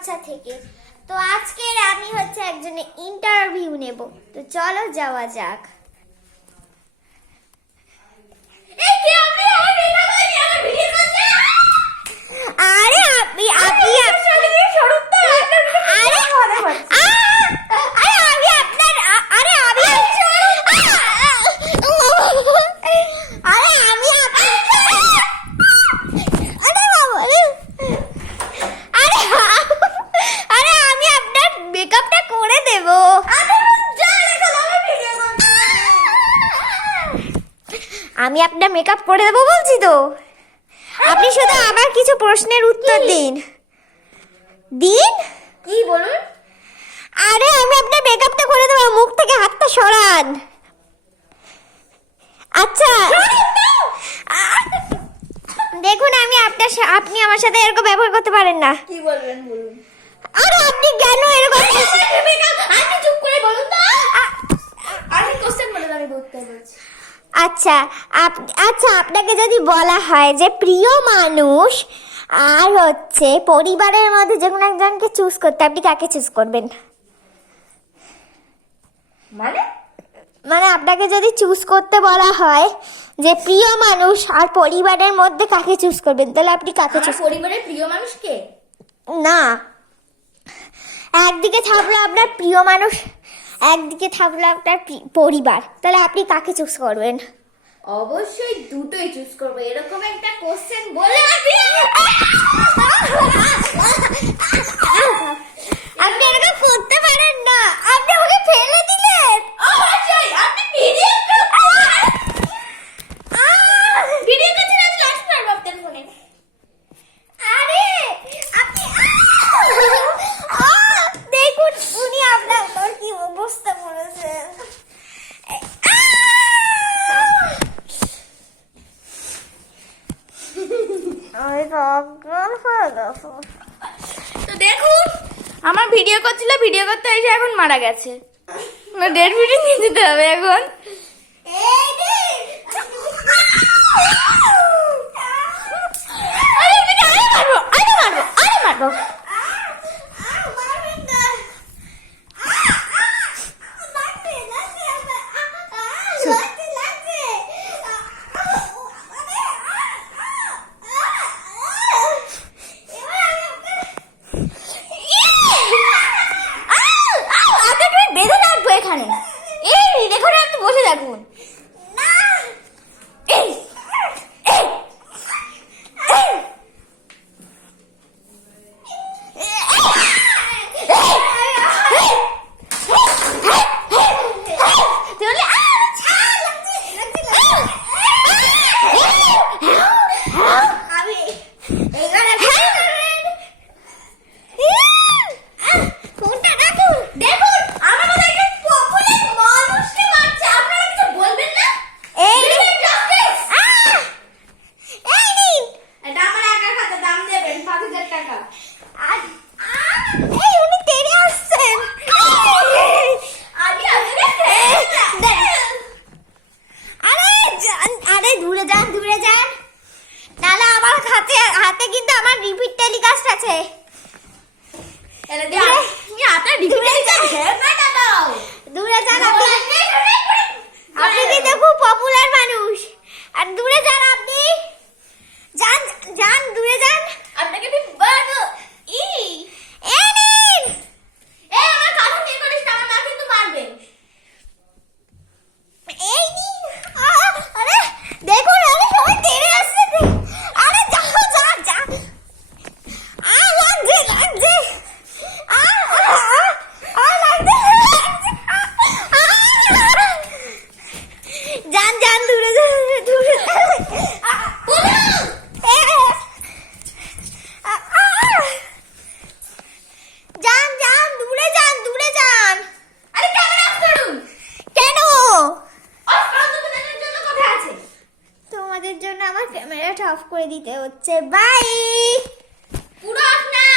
চর্চা থেকে। তো আজকের আমি হচ্ছে একজনের ইন্টারভিউ নেব, তো চলো যাওয়া যাক। আরে আপনি আপনি আমি আপনার মেকআপ করে দেবো বলছি তো, আপনি শুধু আবার কিছু প্রশ্নের উত্তর দিন। কি বলুন? আরে আমি আপনার মেকআপটা করে দেবো, মুখ থেকে হাতটা সরান। আচ্ছা দেখুন, আপনি আমার সাথে এরকম ব্যবহার করতে পারেন না। কি বলবেন বলুন? আরে আপনি কেন এরকম? আপনি চুপ করে বলুন তো। আমি কোশ্চেন বলে আমি বলতে বলছি। আচ্ছা আপনাকে যদি বলা হয় যে প্রিয় মানুষ আর হচ্ছে পরিবারের মধ্যে যে কোনো একজনকে চুজ করতে, আপনি কাকে চুজ করবেন? মানে আপনাকে যদি চুজ করতে বলা হয় যে প্রিয় মানুষ আর পরিবারের মধ্যে কাকে চুজ করবেন, তাহলে আপনি কাকে চুজ? পরিবারের প্রিয় মানুষ কে? না, একদিকে থাকলো আপনার প্রিয় মানুষ, একদিকে থাকলো আপনার পরিবার, তাহলে আপনি কাকে চুজ করবেন? অবশ্যই দুটোই চুজ করব। এরকম একটা কোশ্চেন বলে আপনি এরকম করতে পারেন না, আপনি আমাকে ফেলে দিলেন। অবশ্যই আপনি ভিডিও করছেন, আমি লাস্ট পারব আপনার ফোনে। আরে আপনি দেখুন উনি আপনার কি অবস্থা করেছে। তো দেখুন, আমার ভিডিও করছিল, ভিডিও করতে এসে এখন মারা গেছে। ডেড ভিডিও নিয়ে যেতে হবে এখন। আরে মারবো। এখানে এই দেখুন, আপনি বসে দেখুন। দূরে যান, নাহলে আমার হাতে কিন্তু আমার রিপিট টেলিকাস্ট আছে। দূরে যান আপনি কিন্তু খুব পপুলার মানুষ, আর দূরে যান আপনি, যান দূরে যান। আপনাকে আমি বলবো আমার কথা নিয়ে করিস না, আমার মা কিন্তু মারবে। আরে দেখুন, আরে সবাই তেড়ে আসছে। আরে যা লাগছে যান দূরে যান। দূরে যান। আরে ক্যামেরা অফ করুন। কেন? অফ করুন, তোমাদের জন্য কথা আছে। তোমাদের জন্য আমার ক্যামেরাটা অফ করে দিতে হচ্ছে। বাই।